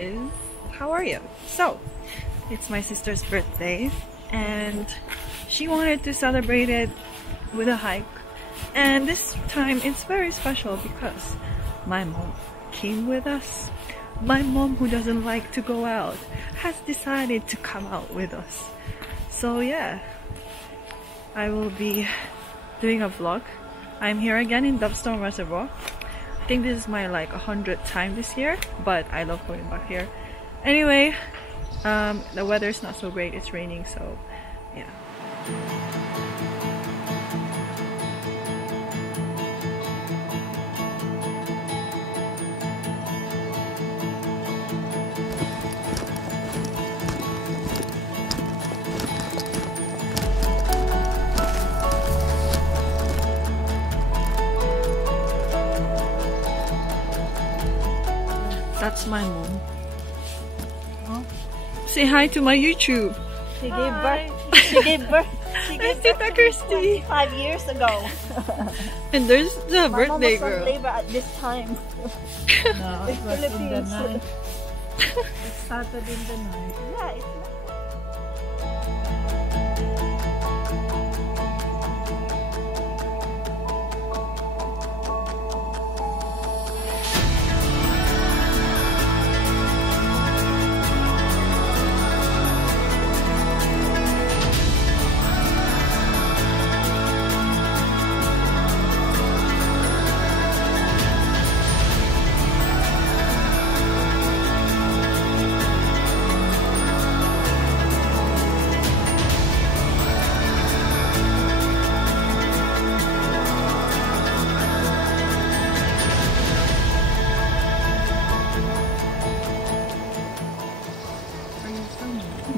guys, how are you? So it's my sister's birthday and she wanted to celebrate it with a hike, and this time it's very special because my mom came with us. My mom, who doesn't like to go out, has decided to come out with us. So yeah, I will be doing a vlog. I'm here again in Dubstone Reservoir. I think this is my like 100th time this year, but I love going back here. Anyway, the weather's not so great, it's raining, so yeah. That's my mom. Huh? Say hi to my YouTube. She gave birth. She gave birth. She gave birth Tita Christy. 25 years ago. And there's the My mom birthday was on girl. labor at this time. No, It's it was in the Philippines. night. It started in the night. Yeah, it's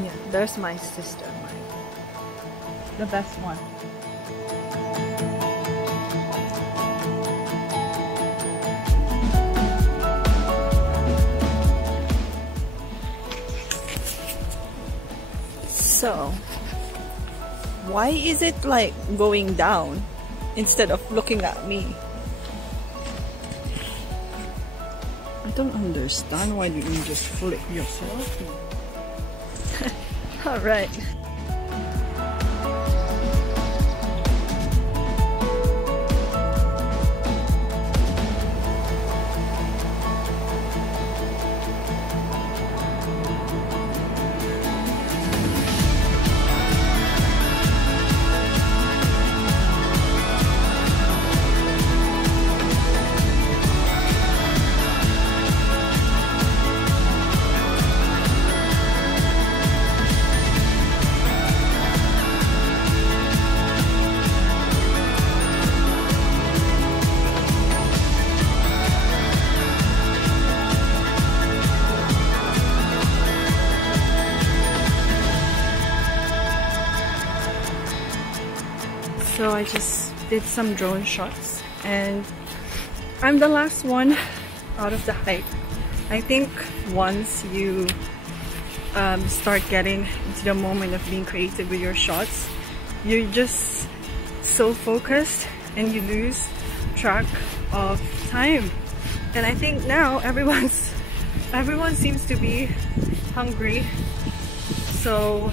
Yeah, there's my sister. The best one. So, why is it like going down instead of looking at me? I don't understand. Why didn't you just flip yourself? Alright. So I just did some drone shots and I'm the last one out of the hike. I think once you start getting into the moment of being creative with your shots, you're just so focused and you lose track of time. And I think now everyone seems to be hungry, so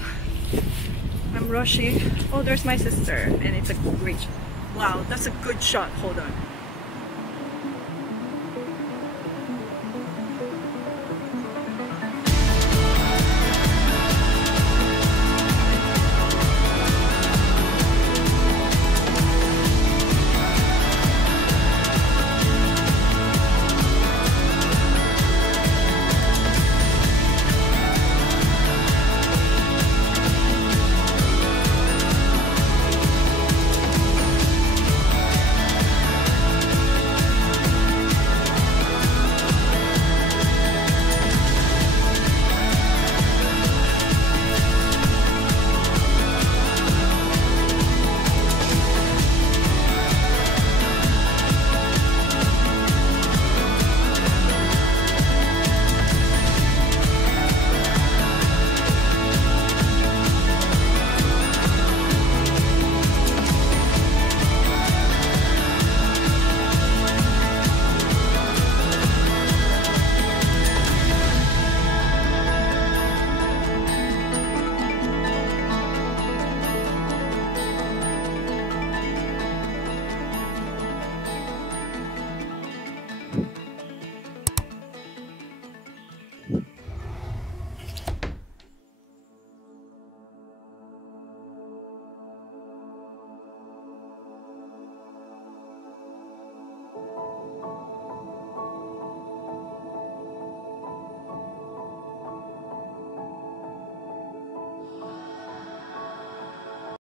I'm rushing. Oh, there's my sister, and it's a great shot. Wow, that's a good shot. Hold on.